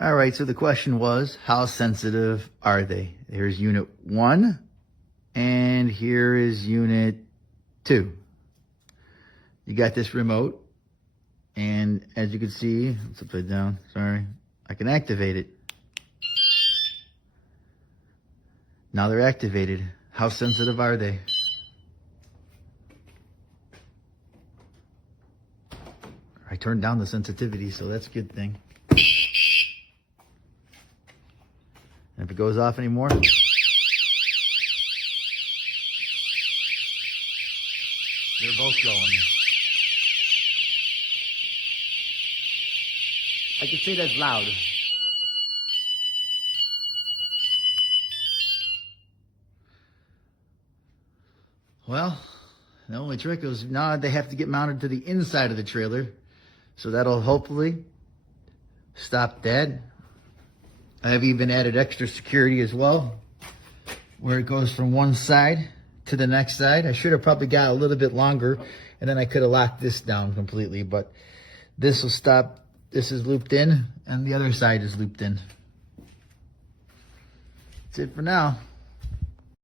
All right, so the question was, how sensitive are they? Here's unit 1, and here is unit 2. You got this remote, and as you can see, it's upside down, sorry, I can activate it. Now they're activated. How sensitive are they? I turned down the sensitivity, so that's a good thing. And if it goes off anymore, they're both going. I could say that's loud. Well, the only trick is now they have to get mounted to the inside of the trailer. So that'll hopefully stop that. I've even added extra security as well, where it goes from one side to the next side. I should have probably got a little bit longer, and then I could have locked this down completely, but this will stop. This is looped in, and the other side is looped in. That's it for now.